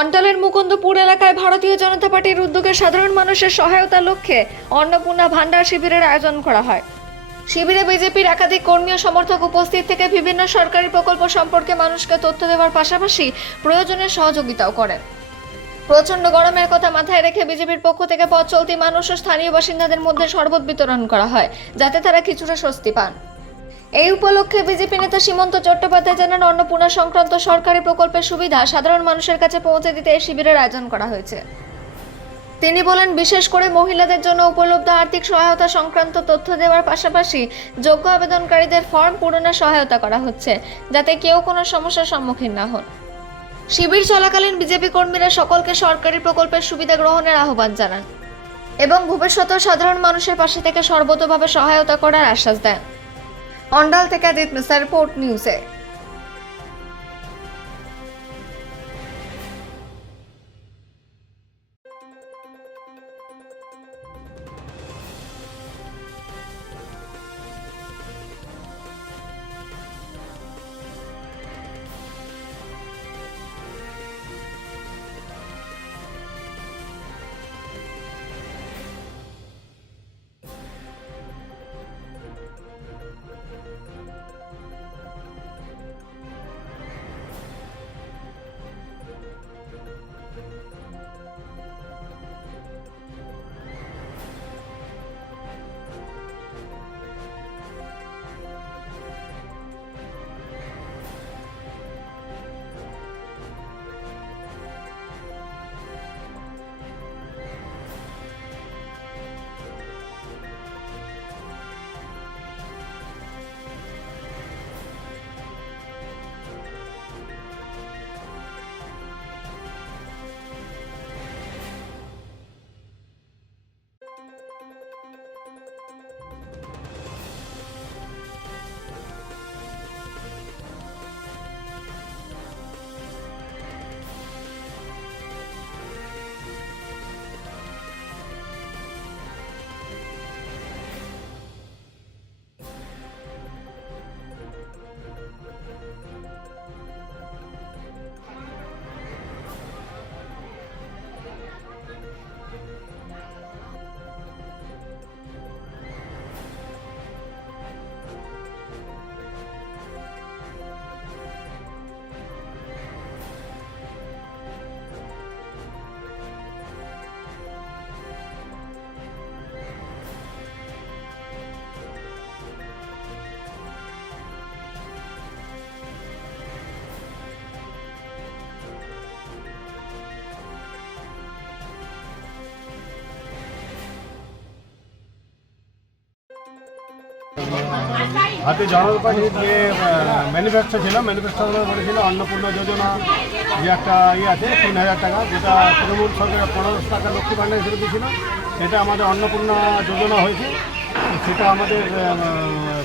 অন্টালের মুকুন্দপুর এলাকায় ভারতীয় জনতা পার্টির উদ্যোগে সাধারণ মানুষের সহায়তার লক্ষ্যে অন্নপূর্ণা ভান্ডার শিবিরের আয়োজন করা হয়। শিবিরে বিজেপির একাধিক কর্মী ও সমর্থক উপস্থিত থেকে বিভিন্ন সরকারি প্রকল্প সম্পর্কে মানুষকে তথ্য দেওয়ার পাশাপাশি প্রয়োজনে সহযোগিতাও করেন। প্রচন্ড গরমের কথা মাথায় রেখে বিজেপির পক্ষ থেকে পথ চলতি মানুষ ও স্থানীয় বাসিন্দাদের মধ্যে শরবত বিতরণ করা হয়, যাতে তারা কিছুটা স্বস্তি পান। এই উপলক্ষে বিজেপি নেতা সীমন্ত চট্টোপাধ্যায় জানান, অন্নপূর্ণা সংক্রান্ত সরকারি প্রকল্পের সুবিধা সাধারণ মানুষের কাছে পৌঁছে দিতে এই শিবিরের আয়োজন করা হয়েছে। তিনি বলেন, বিশেষ করে মহিলাদের জন্য উপলব্ধ আর্থিক সহায়তা সংক্রান্ত তথ্য দেওয়ার পাশাপাশি যোগ্য আবেদনকারীদের ফর্ম পূরণে সহায়তা করা হচ্ছে, যাতে কেউ কোনো সমস্যার সম্মুখীন না হন। শিবির চলাকালীন বিজেপি কর্মীরা সকলকে সরকারি প্রকল্পের সুবিধা গ্রহণের আহ্বান জানান এবং ভবিষ্যতেও সাধারণ মানুষের পাশে থেকে সর্বতোভাবে সহায়তা করার আশ্বাস দেন। অন্ডাল থেকে আদিত মিশ্রা, রিপোর্ট নিউজে। ভারতীয় জনতা পার্টির যে ম্যানিফেস্টো ছিল, ম্যানিফেস্টোগুলো বলেছিল অন্নপূর্ণা যোজনা যে একটা আছে ৩,০০০ টাকা, যেটা তৃণমূল সরকার ১৫০০ টাকা লক্ষ্মী ভাণ্ডার হিসেবে দিয়েছিল, সেটা আমাদের অন্নপূর্ণা যোজনা হয়েছে। সেটা আমাদের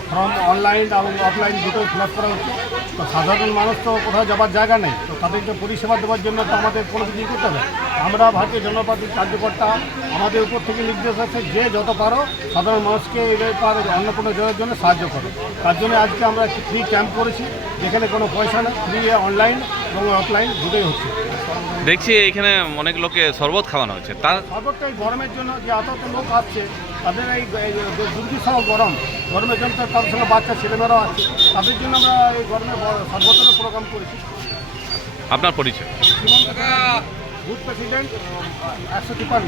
ফর্ম অনলাইন এবং অফলাইন দুটোই ফিল আপ করা হচ্ছে। তো সাধারণ মানুষ তো কোথাও যাবার জায়গা নেই, তো তাদেরকে পরিষেবা দেওয়ার জন্য তো আমাদের কোনো কিছুই করতে হবে। আমরা ভারতীয় জনতা পার্টির কার্যকর্তা, আমাদের উপর থেকে নির্দেশ আছে যে যত পারো সাধারণ মানুষকে এই ব্যাপারে অন্নপূর্ণা যোজনার জন্য সাহায্য করো। তার জন্য আজকে আমরা একটি ফ্রি ক্যাম্প করেছি, যেখানে কোনো পয়সা নেই, ফ্রি অনলাইন এবং অফলাইন দুটোই হচ্ছে। দেখছি এখানে অনেক লোকে শরবত খাওয়ানো হচ্ছে। তার শরবতটা এই গরমের জন্য যে এত লোক আসছে, তাদের এই দুর্বিষহ গরমের জন্য তাদের সঙ্গে বাচ্চা ছেলেমেয়েরাও আছে, তাদের জন্য আমরা এই গরমে শরবতের প্রোগ্রাম করেছি। আপনার পরিচয়? Booth president ১৫৩।